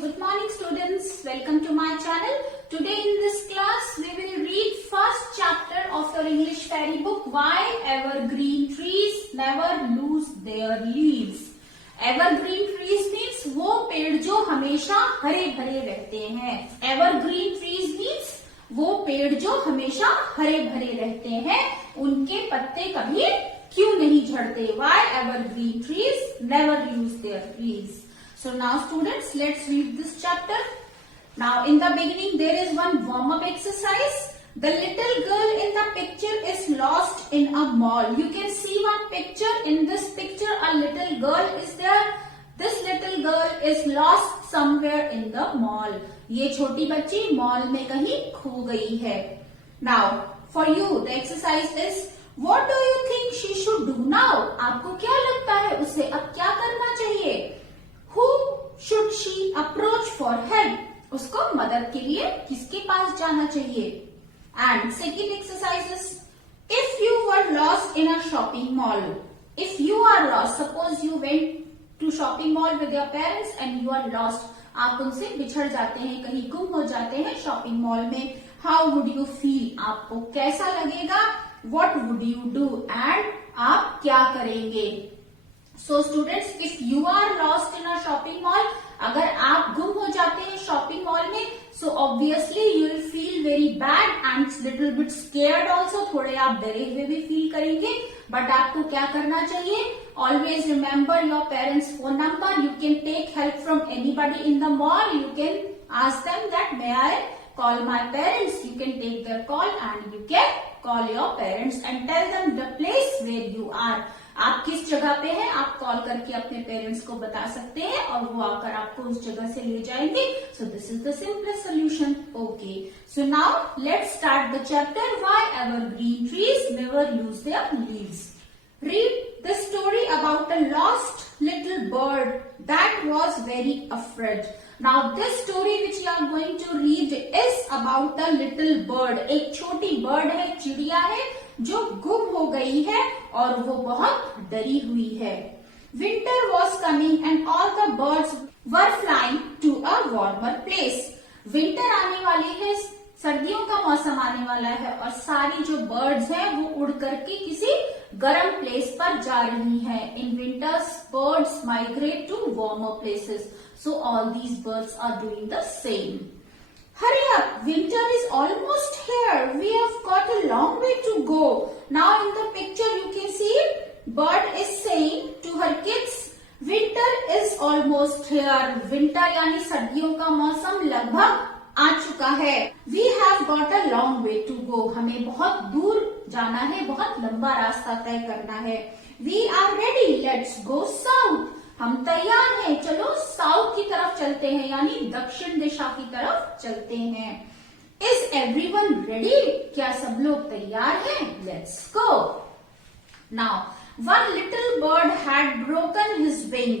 Good morning students. Welcome to my channel. Today in this class we will read first chapter of your English fairy book Why Evergreen Trees Never Lose Their Leaves. Evergreen trees means वो पेड़ जो हमेशा हरे भरे रहते हैं. Evergreen trees means वो पेड़ जो हमेशा हरे भरे रहते हैं, उनके पत्ते कभी क्यों नहीं झड़ते. Why evergreen trees never lose their leaves. So now students, let's read this chapter. Now in the beginning there is one warm-up exercise. The little girl in the picture is lost in a mall. You can see one picture. In this picture a little girl is there. This little girl is lost somewhere in the mall. ये छोटी बच्ची mall में कहीं खो गई है. Now for you the exercise is, what do you think she should do now? आपको क्या लगता है उसे अब क्या करना चाहिए? Who should she approach for help? उसको मदद के लिए किसके पास जाना चाहिए? And second exercise is, if you were lost in a shopping mall. If you are lost, suppose you went to shopping mall with your parents and you are lost. आप उनसे बिछड़ जाते हैं, कहीं गुम हो जाते हैं शॉपिंग मॉल में. How would you feel? आपको कैसा लगेगा? What would you do? And आप क्या करेंगे? So students, if you are lost in a shopping mall, अगर आप गुम हो जाते हैं शॉपिंग मॉल में, so obviously you will feel very bad and little bit scared also. थोड़े आप डरे हुए भी फील करेंगे, बट आपको क्या करना चाहिए? Always remember your parents' phone number. You can take help from anybody in the mall. You can ask them that may I call my parents. You can take their call and you can call your parents and tell them the place where you are. आप किस जगह पे हैं, आप call करके अपने parents को बता सकते हैं और वो आकर आपको उस जगह से ले जाएंगे. So this is the simplest solution. Okay, so now let's start the chapter why evergreen trees never lose their leaves. Read the story about a lost little bird that was very afraid. Now this story which you are going to read is about a little bird. एक छोटी bird है, चिड़िया है जो गुम हो गई है और वो बहुत डरी हुई है. Winter was coming and all the birds were flying to a warmer place. Winter आने वाली है, सर्दियों का मौसम आने वाला है और सारी जो बर्ड्स हैं वो उड़ करके किसी गर्म प्लेस पर जा रही हैं. In winters birds migrate to warmer places. So all these birds are doing the same. Hurry up! Winter is almost here. We have got a long way to go. Now in the picture you can see bird is saying to her kids, winter is almost here. Winter यानी सर्दियों का मौसम लगभग आ चुका है. We have got a long way to go. हमें बहुत दूर जाना है, बहुत लंबा रास्ता तय करना है. We are ready. Let's go south. हम तैयार हैं, चलो साउथ की तरफ चलते हैं, यानी दक्षिण दिशा की तरफ चलते हैं. Is everyone ready? क्या सब लोग तैयार हैं? Let's go. Now, one little bird had broken his wing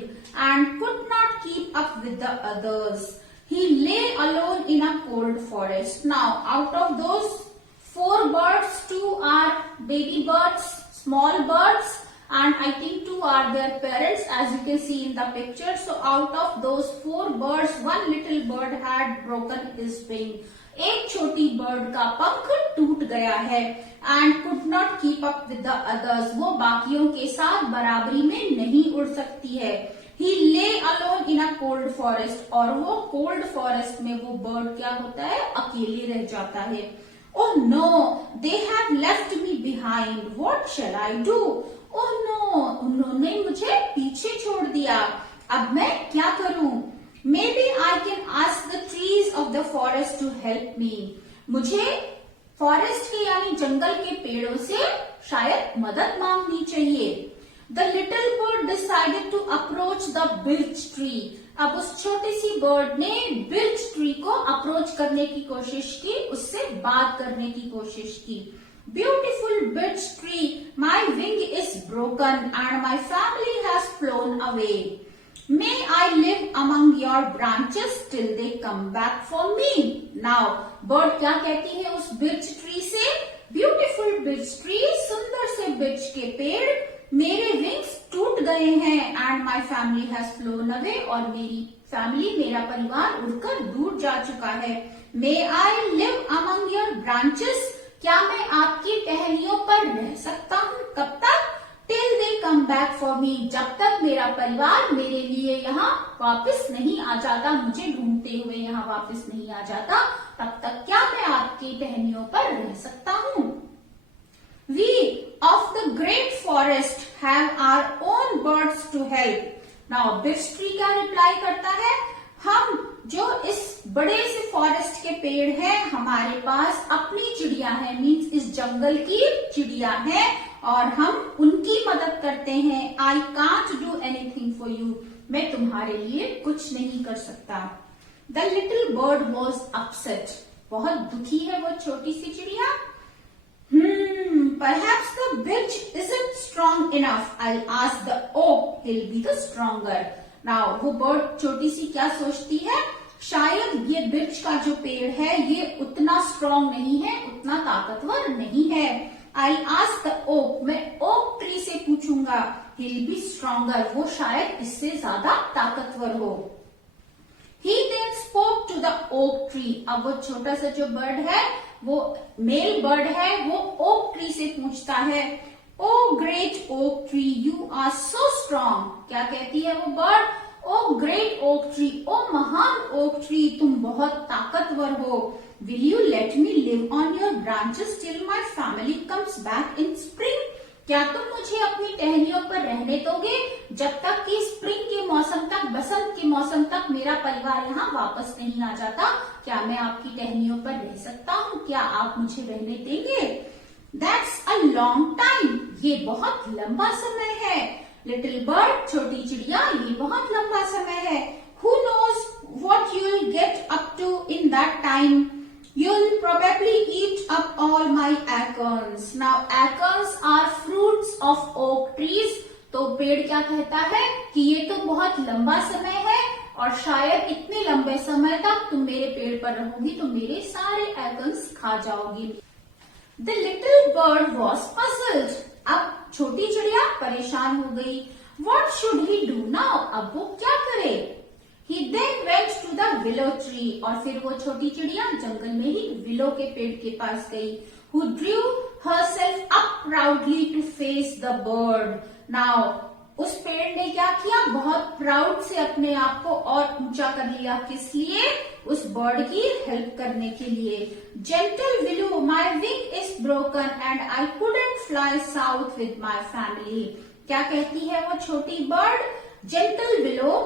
and could not keep up with the others. He lay alone in a cold forest. Now, out of those 4 birds, 2 are baby birds, small birds, and I think 2 are their parents, as you can see in the picture. So, out of those 4 birds, one little bird had broken his wing. एक छोटी bird का पंख टूट गया है. And could not keep up with the others. वो बाकियों के साथ बराबरी में नहीं उड़ सकती है. He lay alone in a cold forest. और वो cold forest में वो बर्ड क्या होता है, अकेले रह जाता है. Oh no, they have left me behind. What shall I do? Oh no, उन्होंने मुझे पीछे छोड़ दिया. अब मैं क्या करूं? Maybe I can ask the trees of the forest to help me. मुझे फॉरेस्ट के यानी जंगल के पेड़ों से शायद मदद मांगनी चाहिए. The little bird decided to approach the birch tree. अब उस छोटी सी बर्ड ने birch tree को अप्रोच करने की कोशिश की, उससे बात करने की कोशिश की. Beautiful birch tree, my wing is broken and my family has flown away. May I live among your branches till they come back for me. Now, bird क्या कहती है उस birch tree से? Beautiful birch tree, सुंदर से birch के पेड़, मेरे विंग्स टूट गए हैं and my family has phloem away, और मेरी फैमिली, मेरा परिवार उड़कर दूर जा चुका है। May I live among your branches, क्या मैं आपकी टहनियों पर रह सकता हूँ? कब तक? Till they come back for me, जब तक मेरा परिवार मेरे लिए यहाँ वापस नहीं आ जाता, मुझे ढूंढते हुए यहाँ वापस नहीं आ जाता, तब तक क्या मैं आपकी टहनियों पर रह सकता हूँ? We of the great forest have our own birds to help. Now birch tree क्या रिप्लाई करता है? हम जो इस बड़े से फॉरेस्ट के पेड़ हैं, हमारे पास अपनी चिड़िया है, मीन्स इस जंगल की चिड़िया है और हम उनकी मदद करते हैं। I can't do anything for you, मैं तुम्हारे लिए कुछ नहीं कर सकता। The little bird was upset, बहुत दुखी है वो छोटी सी चिड़िया। Perhaps the birch isn't strong enough. I'll ask the oak, he'll be the stronger. Now वो बर्ड छोटी सी क्या सोचती है? शायद ये birch का जो पेड़ है ये उतना स्ट्रॉन्ग नहीं है, उतना ताकतवर नहीं है। I'll ask the oak, मैं oak tree से पूछूंगा, he'll be stronger, वो शायद इससे ज्यादा ताकतवर हो। He then spoke to the oak tree. अब वो छोटा सा जो बर्ड है, वो मेल बर्ड है, वो ओक ट्री से पूछता है, oh great oak tree, you are so strong. क्या कहती है वो bird? Oh great oak tree, oh महान ओक ट्री, तुम बहुत ताकतवर हो। Will you let me live on your branches till my family comes back in spring, क्या तुम मुझे अपनी टहनियों पर रहने दोगे जब तक कि स्प्रिंग के मौसम तक, बसंत के मौसम तक मेरा परिवार यहाँ वापस नहीं आ जाता? क्या मैं आपकी टहनियों पर रह सकता हूँ? क्या आप मुझे रहने देंगे? That's a long time, ये बहुत लंबा समय है। लिटिल बर्ड, छोटी चिड़िया, ये बहुत लंबा समय है। Who knows what you'll get up to in that time? You'll probably eat up all my acorns. Now acorns are fruits of oak trees. तो पेड़ क्या कहता है कि ये तो बहुत लंबा समय है और शायद इतने लंबे समय तक तुम मेरे पेड़ पर रहोगी तो मेरे सारे एकर्न्स खा जाओगी। The little bird was puzzled. अब छोटी चिड़िया परेशान हो गई। What should he do now? अब वो क्या करे? He then went to the willow tree. और फिर वो छोटी चिड़िया जंगल में ही विलो के पेड़ के पास गई। Who drew herself up proudly to face the bird. Now उस पेड़ ने क्या किया? बहुत प्राउड से अपने आप को और ऊंचा कर लिया। किस लिए? उस बर्ड की हेल्प करने के लिए। Gentle willow, my wing is broken and I couldn't fly south with my family. क्या कहती है वो छोटी बर्ड? Gentle willow,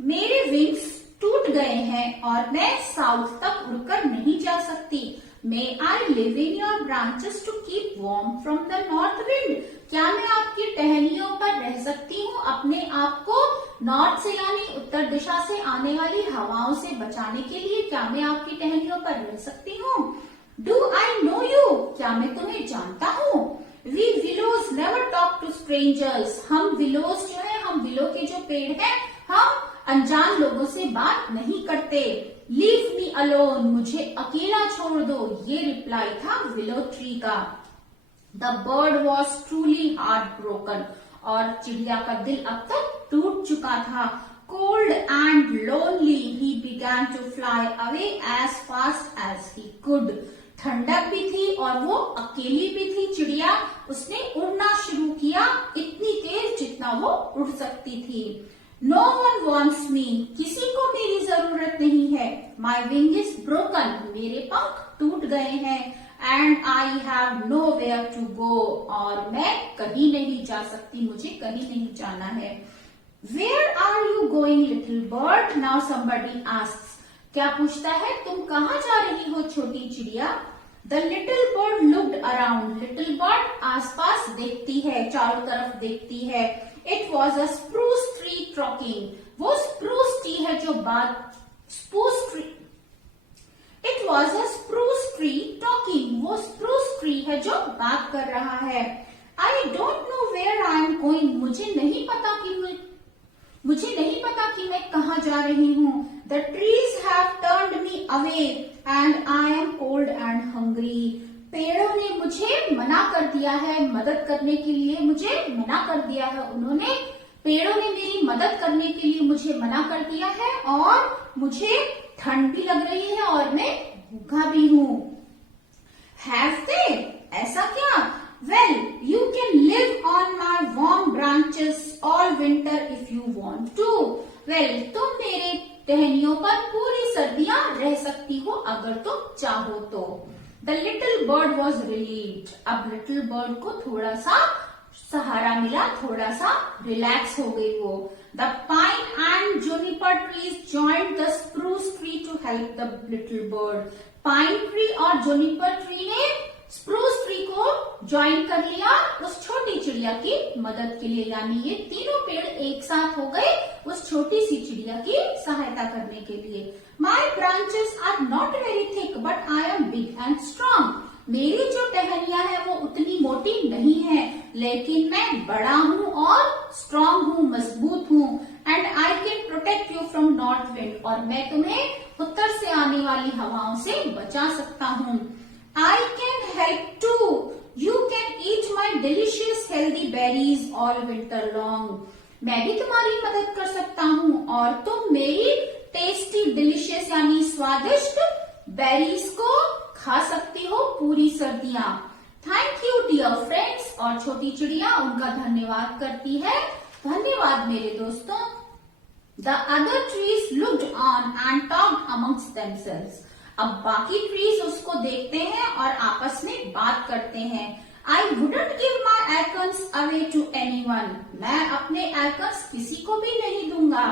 मेरे विंग्स टूट गए हैं और मैं साउथ तक उड़कर नहीं जा सकती। May I live in your branches to keep warm from the north wind? क्या मैं आपकी टहनियों पर रह सकती हूँ अपने आप को नॉर्थ से यानी उत्तर दिशा से आने वाली हवाओं से बचाने के लिए? क्या मैं आपकी टहनियों पर रह सकती हूँ? Do I know you? क्या मैं तुम्हें जानता हूँ? We willows never talk to strangers. हम willows जो है, हम विलो के जो पेड़ हैं, हम अनजान लोगों से बात नहीं करते। Leave me alone, मुझे अकेला छोड़ दो, ये रिप्लाई था विलो ट्री का। The bird was truly heartbroken, और चिड़िया का दिल अब तक टूट चुका था। Cold and lonely, he began to fly away as fast as he could. ठंडक भी थी और वो अकेली भी थी चिड़िया, उसने उड़ना शुरू किया इतनी तेज जितना वो उड़ सकती थी। No one wants me, किसी को मेरी जरूरत नहीं है। My wing is broken, मेरे पंख टूट गए हैं। And I have nowhere to go, और मैं कहीं नहीं जा सकती, मुझे कहीं नहीं जाना है। Where are you going, little bird? Now somebody asks. क्या पूछता है? तुम कहाँ जा रही हो छोटी चिड़िया? The little bird looked around. Little bird आसपास देखती है, चारों तरफ देखती है। It was a spruce tree talking. वो spruce tree है जो बात, spruce tree. It was a spruce tree talking. वो spruce tree है जो बात कर रहा है। I don't know where I am going. मुझे नहीं पता कि मैं कहाँ जा रही हूँ। The trees have turned me away and I am cold and hungry. पेड़ों ने मुझे मना कर दिया है, मदद करने के लिए मुझे मना कर दिया है। उन्होंने, पेड़ों ने मेरी मदद करने के लिए मुझे मना कर दिया है और मुझे ठंड भी लग रही है और मैं भूखा भी हूँ। Have they? ऐसा क्या? Well, you can live on my warm branches all winter if you want to. Well, तुम मेरे टहनियों पर पूरी सर्दियां रह सकती हो अगर तुम चाहो तो। The little bird was relieved. अब little bird को थोड़ा सा सहारा मिला, थोड़ा सा रिलैक्स हो गई वो। The pine and juniper trees joined the spruce tree to help the little bird. Pine tree और जूनिपर ट्री ने स्प्रूस ट्री को ज्वाइन कर लिया उस छोटी चिड़िया की मदद के लिए, यानी ये तीनों पेड़ एक साथ हो गए उस छोटी सी चिड़िया की सहायता करने के लिए। My branches are not very thick but I am big and strong. मेरी जो टहनियां हैं वो उतनी मोटी नहीं है, लेकिन मैं बड़ा हूँ और स्ट्रांग हूँ, मजबूत हूँ। And I can protect you from north wind, और मैं तुम्हें उत्तर से आने वाली हवाओं से बचा सकता हूँ। I can help too, you can eat my delicious healthy berries all winter long. मैं भी तुम्हारी मदद कर सकता हूँ और तुम मेरी टेस्टी डिलीशियस यानी स्वादिष्ट बेरीज को खा सकती हो पूरी सर्दियां। थैंक यू डियर फ्रेंड्स, और छोटी चिड़िया उनका धन्यवाद करती है। धन्यवाद मेरे दोस्तों। The other trees looked on and talked amongst themselves. अब बाकी ट्रीज उसको देखते हैं और आपस में बात करते हैं। I wouldn't give my acorns away to anyone. मैं अपने acorns किसी को भी नहीं दूंगा।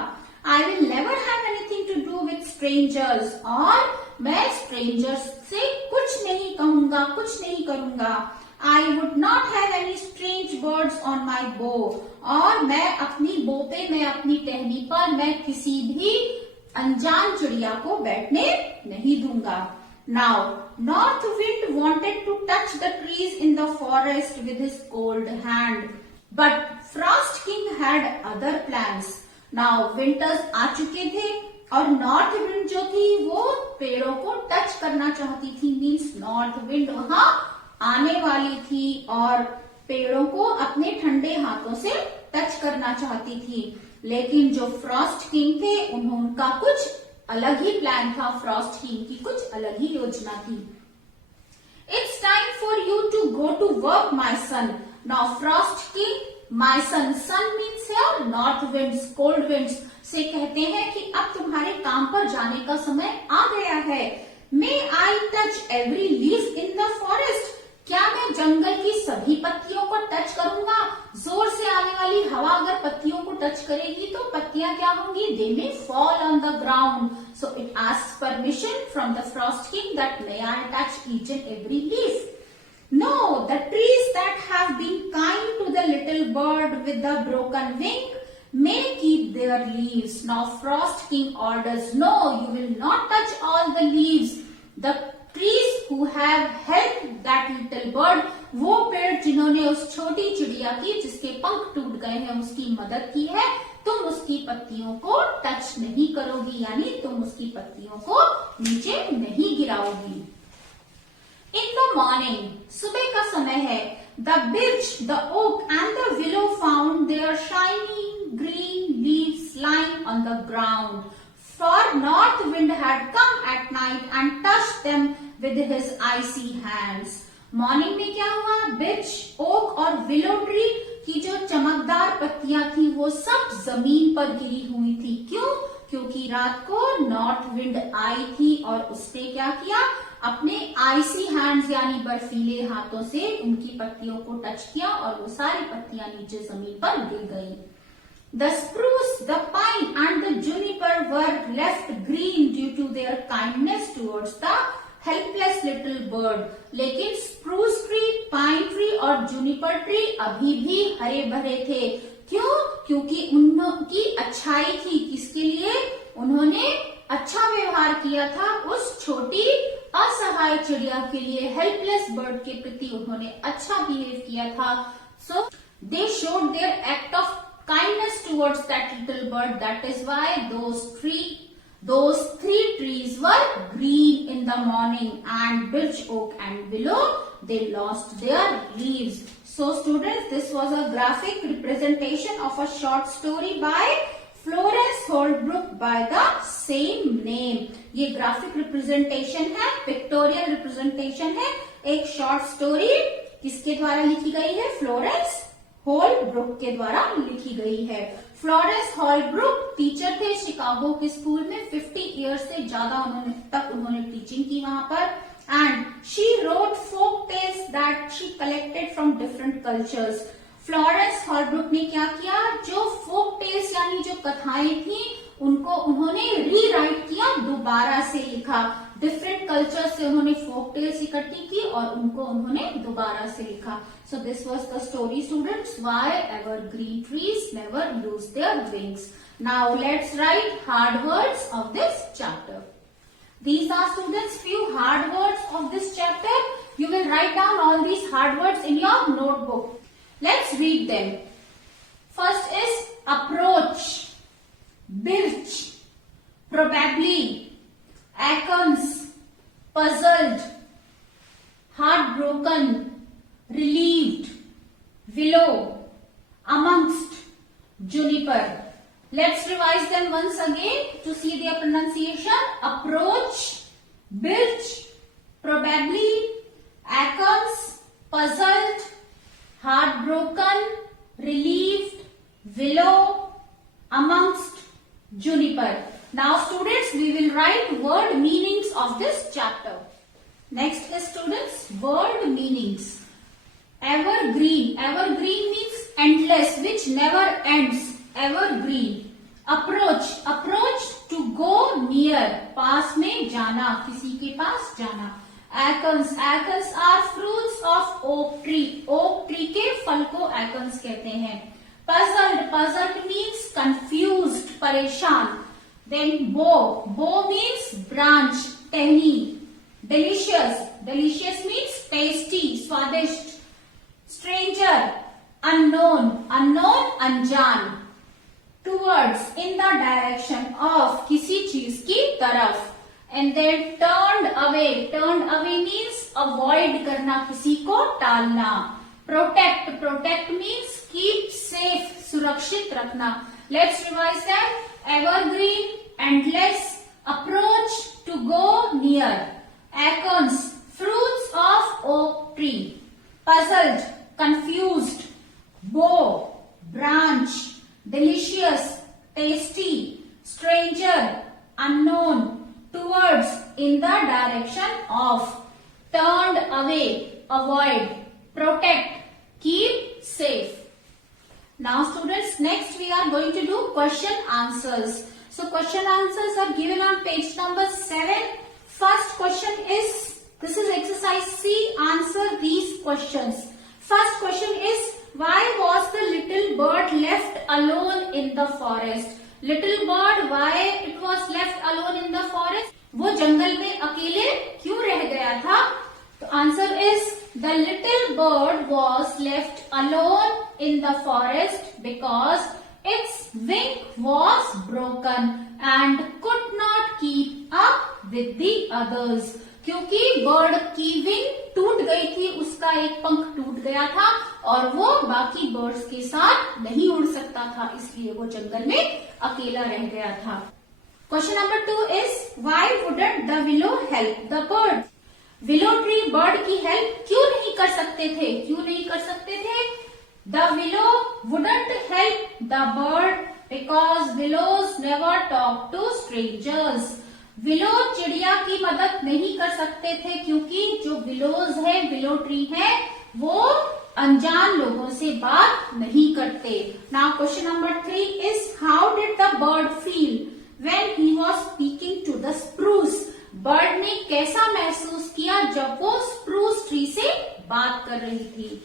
I will never have anything to do with strangers. और मैं strangers से कुछ नहीं कहूंगा, कुछ नहीं करूंगा। I would not have any strange birds on my bow. और मैं अपनी बो पे, मैं अपनी टहनी पर मैं किसी भी अनजान चिड़िया को बैठने नहीं दूंगा। Now, North Wind wanted to touch the trees in the forest with his cold hand, but Frost King had other plans. Now, winters आ चुके थे और नॉर्थ विंड जो थी वो पेड़ों को टच करना चाहती थी, मीन्स नॉर्थ विंड वहां आने वाली थी और पेड़ों को अपने ठंडे हाथों से टच करना चाहती थी। लेकिन जो फ्रॉस्ट किंग थे उनका कुछ अलग ही प्लान था, फ्रॉस्ट किंग की कुछ अलग ही योजना थी। It's time for you to go to work my son. Now frost king, my son, son means here north winds, cold winds से कहते हैं कि अब तुम्हारे काम पर जाने का समय आ गया है। May I touch every leaf in the forest. क्या मैं जंगल की सभी पत्तियों को टच करूंगा? जोर से आने वाली हवा अगर पत्तियों को टच करेगी तो पत्तियां क्या होंगी? They may fall on the ground. So it asks permission from the frost king that may I touch each and every leaf. No, the trees that have been kind to the little bird with the broken wing may keep their leaves. Now Frost King orders, no, you will not touch all the leaves. The trees who have helped that little bird, वो पेड़ जिन्होंने उस छोटी चिड़िया की जिसके पंख टूट गए हैं उसकी मदद की है, तुम उसकी पत्तियों को टच नहीं करोगी, यानी तुम उसकी पत्तियों को नीचे नहीं गिराओगी। In the morning, सुबह का समय है। The birch, the oak and the willow found their shining green leaves lying on the ground. For North Wind had come at night and touched them with his icy hands. Morning में क्या हुआ? birch, oak और willow tree की जो चमकदार पत्तियां थी वो सब जमीन पर गिरी हुई थी। क्यों? क्योंकि रात को नॉर्थ विंड आई थी और उसने क्या किया? अपने आइसी हैंड्स यानी बर्फीले हाथों से उनकी पत्तियों को टच किया और वो सारी पत्तियां नीचे जमीन पर गिर गई। The spruce, the pine and the juniper were left green due to their kindness towards the helpless little bird. लेकिन स्प्रूस ट्री, पाइन ट्री और जूनिपर ट्री अभी भी हरे भरे थे। क्यों? क्योंकि उनकी अच्छाई थी। किसके लिए? उन्होंने अच्छा व्यवहार किया था उस छोटी असहाय चिड़िया के लिए, हेल्पलेस बर्ड के प्रति उन्होंने अच्छा बिहेव किया था। So they showed their act of kindness towards that little bird, that is why those three trees were green in the morning and birch, oak and willow they lost their leaves. So students, this was a graphic representation of a short story by Florence Holbrook by the same name. ये graphic representation है, pictorial representation है, एक short story किसके द्वारा लिखी गई है? Florence होल्ब्रुक के द्वारा लिखी गई है. फ्लोरेंस होल्ब्रुक टीचर थे शिकागो के स्कूल में. 50 ईयर्स से ज्यादा उन्होंने टीचिंग की वहां पर. And she wrote folk tales that she collected from different cultures. Florence Holbrook ने क्या किया? जो फोक टेल्स यानी जो कथाएं थी उनको उन्होंने रीराइट किया, दोबारा से लिखा. डिफरेंट कल्चर से उन्होंने फोक टेल्स इकट्ठी की और उनको उन्होंने दोबारा से लिखा. So this was the story students, why evergreen trees never lose their wings. Now let's write hard words of this chapter. These are students few hard words of this chapter. You will write down all these hard words in your notebook. Let's read them. First is approach, birch, probably, acorns, puzzled, heartbroken, relieved, willow, amongst, juniper. Let's revise them once again to see their pronunciation. Approach, birch, probably, acorns, puzzled, heartbroken, relieved, willow, amongst, juniper. Now students, we will write word meanings of this chapter. Next is students, word meanings. Evergreen. Evergreen means endless, which never ends. Evergreen. Approach. Approach, to go near. पास में जाना, किसी के पास जाना. Acorns. Acorns are fruits of oak tree. Oak tree के फल को acorns कहते हैं. Puzzled. Puzzled means confused, परेशान. Then bow. Bow means branch, टहनी. Delicious. Delicious means tasty, स्वादिष्ट. Stranger. Unknown. Unknown, अनजान. Towards, in the direction of, किसी चीज की तरफ. And then turned away. Turned away means avoid करना, किसी को टालना. Protect. Protect means keep safe, सुरक्षित रखना. Let's revise that. Evergreen, endless. Approach, to go near. Acorns, fruits of oak tree. Puzzled, confused. Bow, branch. Delicious, tasty. Stranger, unknown. Towards, in the direction of. Turned away, avoid. Protect, keep safe. Now students, next we are going to do question answers. So question answers are given on page number 7. First question is, this is exercise C, answer these questions. First question is, why was the little bird left alone in the forest? Little bird, why it was left alone in the forest? वो जंगल में अकेले क्यों रह गया था? तो answer is, the little bird was left alone in the forest because its wing was broken and could not keep up with the others. क्योंकि bird की विंग टूट गई थी, उसका एक पंख टूट गया था और वो बाकी बर्ड्स के साथ नहीं उड़ सकता था, इसलिए वो जंगल में अकेला रह गया था. Question number 2 is, why wouldn't the willow help the bird? Willow tree bird की हेल्प क्यों नहीं कर सकते थे? क्यों नहीं कर सकते थे? The willow wouldn't help the bird because willows never talk to strangers. Willow चिड़िया की मदद नहीं कर सकते थे क्योंकि जो विलोज है, विलो ट्री है, वो अनजान लोगों से बात नहीं करते. Now question number 3 is, how did the bird feel when he was speaking to the spruce? Bird ने कैसा महसूस किया जब वो स्प्रूस ट्री से बात कर रही थी?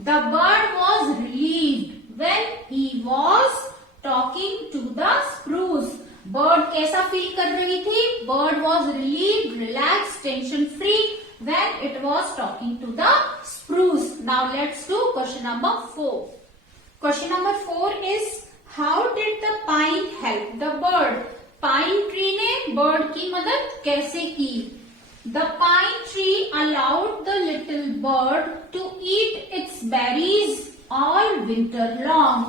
The bird was relieved when he was talking to the spruce. Bird कैसा फील कर रही थी? Bird was relieved, relax, tension free when it was talking to the spruce. Now let's do question number 4. Question number 4 is, how did the pine help the bird? Pine tree ने bird की मदद कैसे की? The pine tree allowed the little bird to eat its berries all winter long.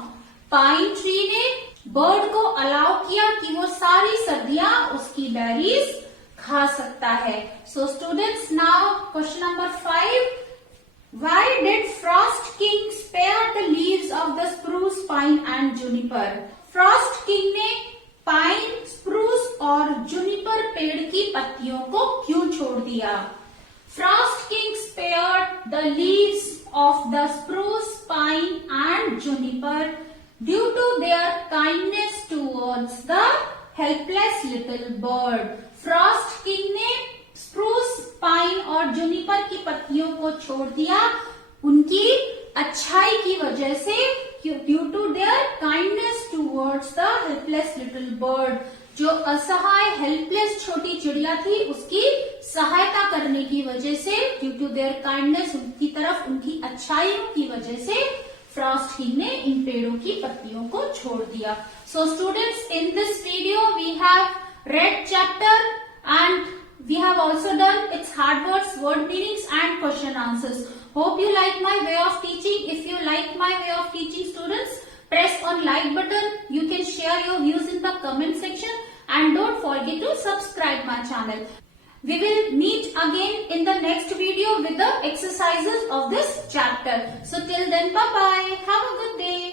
Pine tree ने bird को allow किया कि वो सारी सर्दियां उसकी बेरीज खा सकता है. So students, now question number 5. Why did Frost King spare the leaves of the spruce, pine and juniper? Frost King ने पाइन, स्प्रूस और जूनिपर पेड़ की पत्तियों को क्यों छोड़ दिया? Frost King spared the leaves of the spruce, pine and juniper due to their kindness towards the helpless little bird. Frost King ने स्प्रूस, पाइन और जूनिपर की पत्तियों को छोड़ दिया उनकी अच्छाई की वजह से, due to their kindness towards the helpless little bird. जो असहाय हेल्पलेस छोटी चिड़िया थी उसकी सहायता करने की वजह से, ड्यू टू देयर काइंडनेस, उनकी तरफ उनकी अच्छाइयों की वजह से फ्रॉस्ट किंग ने इन पेड़ों की पत्तियों को छोड़ दिया. So students, in this video we have read chapter and we have also done its hard words, word meanings and question answers. Hope you like my way of teaching. If you like my way of teaching, students, press on like button. You can share your views in the comment section and don't forget to subscribe my channel. We will meet again in the next video with the exercises of this chapter. So till then, bye bye. Have a good day.